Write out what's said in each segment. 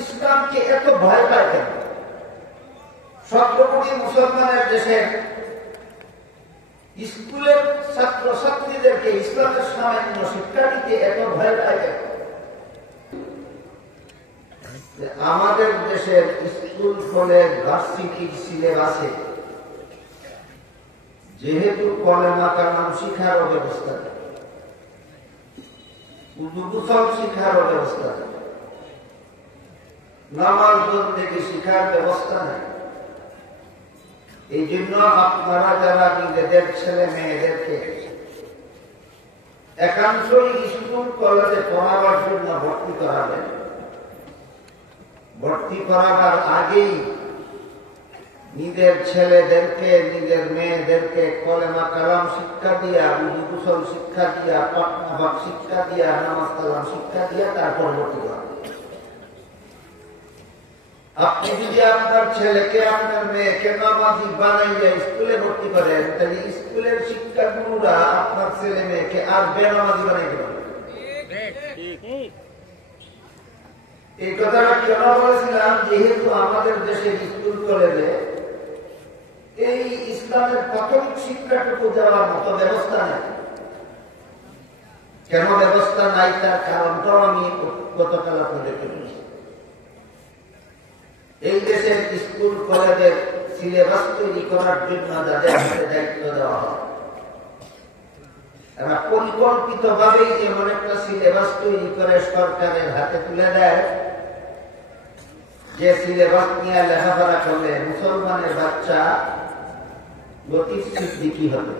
ইসলামকে এত ভয় পায় কেন? 17 কোটি মুসলমানের দেশের স্কুলের ছাত্র ছাত্রীদেরকে ইসলামের সামান্য শিক্ষা দিতে এত ভয় পায় কেন? আমাদের দেশের স্কুল কলেজ ভার্সিটির সিলেবাসে যেহেতু কলেমা কালাম শিখার ব্যবস্থা নেই, উজু শিখার ব্যবস্থা নেই, নামাজ থেকে শিখার ব্যবস্থা নেই, এই জন্য আপনারা যারা নিজেদের ছেলে মেয়েদেরকে একাংশই স্কুল কলেজে পড়াবার জন্য ভর্তি করাবেন, ভর্তি করাবার আগেই নিজের ছেলেদেরকে নিজের মেয়েদেরকে কলেমা কালাম শিক্ষা দিয়া, উজু গোসল শিক্ষা দিয়া, পাক শিক্ষা দিয়া, নামাজ কালাম শিক্ষা দিয়া তারপর ভর্তি করা। আপনি যদি আপনার ছেলেকে আপনার মেয়েকে নামাজি বানাইয়া স্কুলে ভর্তি করেন, তাহলে স্কুলের শিক্ষাগুরুরা আপনার ছেলে মেয়েকে আর বেনামাজি বানাইতে পারবে। এই কথাটা কেন বলেছিলাম? যেহেতু আমাদের দেশের স্কুল কলেজে এই ইসলামের প্রাথমিক শিক্ষাটুকু দেওয়ার মতো ব্যবস্থা নেই। কেন ব্যবস্থা নাই তার কারণটাও আমি গতকাল আপনাদেরকে বলছি। এই দেশের স্কুল কলেজের সিলেবাস তৈরি করার জন্য যাদের হাতে দায়িত্ব দেওয়া হয়, এরা পরিকল্পিত ভাবেই এমন একটা সিলেবাস তৈরি করে সরকারের হাতে তুলে দেয়, যে সিলেবাস নিয়ে লেখাপড়া করলে মুসলমানের বাচ্চা লতিফ সিদ্দিকী হবে,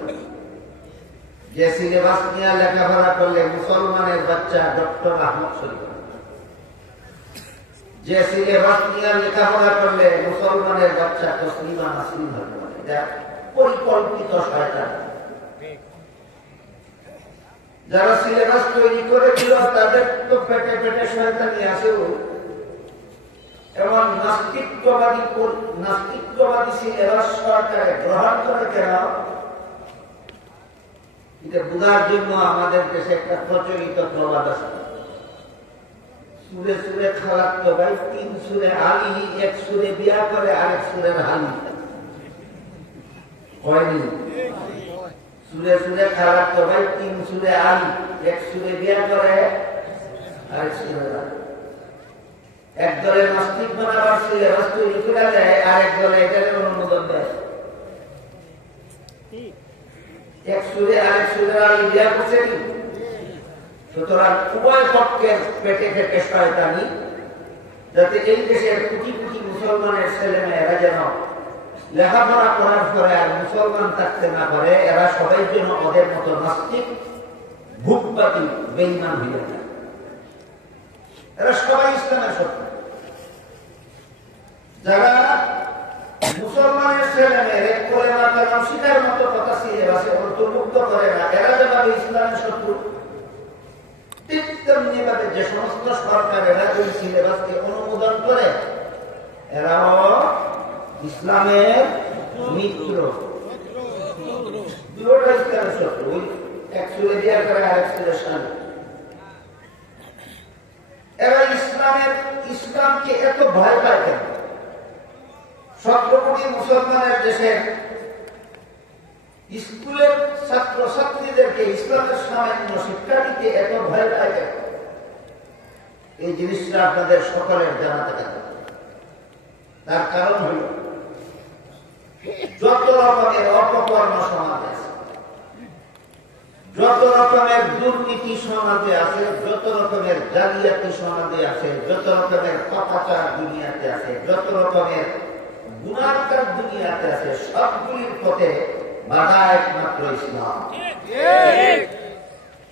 যে সিলেবাস নিয়ে লেখাপড়া করলে মুসলমানের বাচ্চা ডক্টর আহমদ শরীফ, যে সিলেবাস নিয়ে লেখাপড়া করলে মুসলমানের বাচ্চা তসলিমা নাসরিন হবে। এটা পরিকল্পিত শয়তান। যারা সিলেবাস তৈরি করে দিল তাদের তো পেটে পেটে শয়তানি আসেও। এমন নাস্তিকবাদী সিলেবাস সরকারে গ্রহণ করে কেন? এটা বোঝার জন্য আমাদের দেশে একটা প্রচলিত প্রবাদ আছে, সুরে সুরে খালাক তো ভাই 3 সুরে আলি, 1 সুরে বিয়া করে আরেক সুরের হালি হয়নি। সুরে সুরে খালাক তো ভাই 3 সুরে আলি, 1 সুরে বিয়া করে আরেক সুরের হালি। এক দলের নাস্তিক বানাবার সিলেবাস তৈরি করে দেয়, আরেক দলে এটার অনুমোদন দেয়। 1 সুরে আরেক সুরের আলি বিয়া করছে কি? সুতরাং উভয় পক্ষের পেটে পেটে শয়তানি, যাতে এই দেশের কোটি কোটি মুসলমানের ছেলে মেয়েরা যেন লেখাপড়া করার পরে আর মুসলমান থাকতে না পারে, এরা সবাই যেন ওদের মতো নাস্তিক ভূতবাদী বেঈমান হয়ে যায়। এরা সবাই ইসলামের শত্রু। যারা মুসলমানের ছেলে মেয়েরে কলেমা কালাম শিখার মতো কথা সিলেবাসে অন্তর্ভুক্ত করে না, এরা যেভাবে ইসলামের শত্রু, ঠিক তেমনি ভাবে যে সমস্ত সরকারেরা ওই সিলেবাসকে অনুমোদন করে, এরাও ইসলামের মিত্র। দুটোটা ইসলামের শত্রু। ওই এক সুরে দিয়া করে আরেক সুরে শামিল। এরা ইসলামকে এত ভয় পায় কেন? 17 কোটি মুসলমানের দেশের স্কুলের ছাত্র ছাত্রীদেরকে ইসলামের সামান্য শিক্ষা দিতে এত ভয় পায় কেন? এই জিনিসটা আপনাদের সকলের জানাতে গেল। তার কারণ হল, যত রকমের অপকর্ম সমাজে আছে, যত রকমের দুর্নীতি সমাজে আছে, যত রকমের জালিয়াতি সমাজে আছে, যত রকমের পাপাচার দুনিয়াতে আছে, যত রকমের গুনাহগার দুনিয়াতে আছে, সবগুলির পথে বাধা একমাত্র ইসলাম।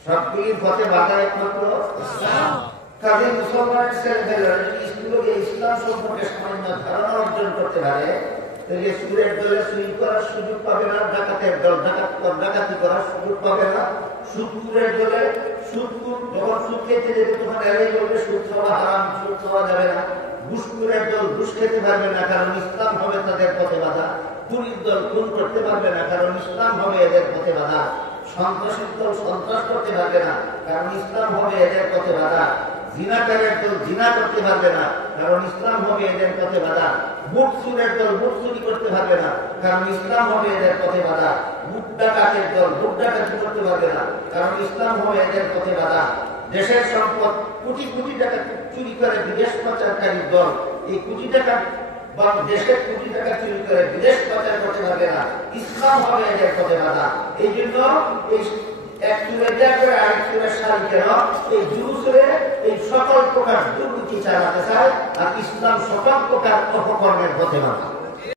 সবগুলির পথে বাধা একমাত্র ইসলাম। কাজে মুসলমানের ছেলেমেয়েরা যদি স্কুলে ইসলাম সম্পর্কে সামান্য ধারণা অর্জন করতে পারে, তাহলে সুরের দলে সুই করার সুযোগ পাবে না, ডাকাতের দল ডাকাতি করার সুযোগ পাবে না, সুদপুরের দলে সুদপুর যখন সুদ খেতে যেতে তখন এরাই বলবে সুদ খাওয়া হারাম, সুদ খাওয়া যাবে না। ঘুষখোরের দল ঘুষ খেতে পারবে না, কারণ ইসলাম হবে তাদের পথে বাধা। খুনির দল খুন করতে পারবে না, কারণ ইসলাম হবে এদের পথে বাধা। সন্ত্রাসীর দল সন্ত্রাস করতে পারবে না, কারণ ইসলাম হবে এদের পথে বাধা। জিনাকারের দল জিনা করতে পারবে না, কারণ ইসলাম হবে এদের পথে বাধা। বুট চুরের দল বুট চুরি করতে পারবে না, কারণ ইসলাম হবে এদের পথে বাধা। বুট ডাকাতের দল বুট ডাকাতি করতে পারবে না, কারণ ইসলাম হবে এদের পথে বাধা। দেশের সম্পদ কোটি কোটি টাকা চুরি করে বিদেশ পাচারকারী দল এই কোটি টাকা বা দেশের কোটি টাকা চুরি করে বিদেশ পাচার করতে পারবে না, ইসলাম হবে এদের পথে বাধা। এই জন্য এই এক চুরে দেয়া করে আরেক চুরের শাড়ি কেন এই জুলুসে এই সকল প্রকার দুর্নীতি চালাতে চায়, আর ইসলাম সকল প্রকার অপকর্মের পথে বাধা।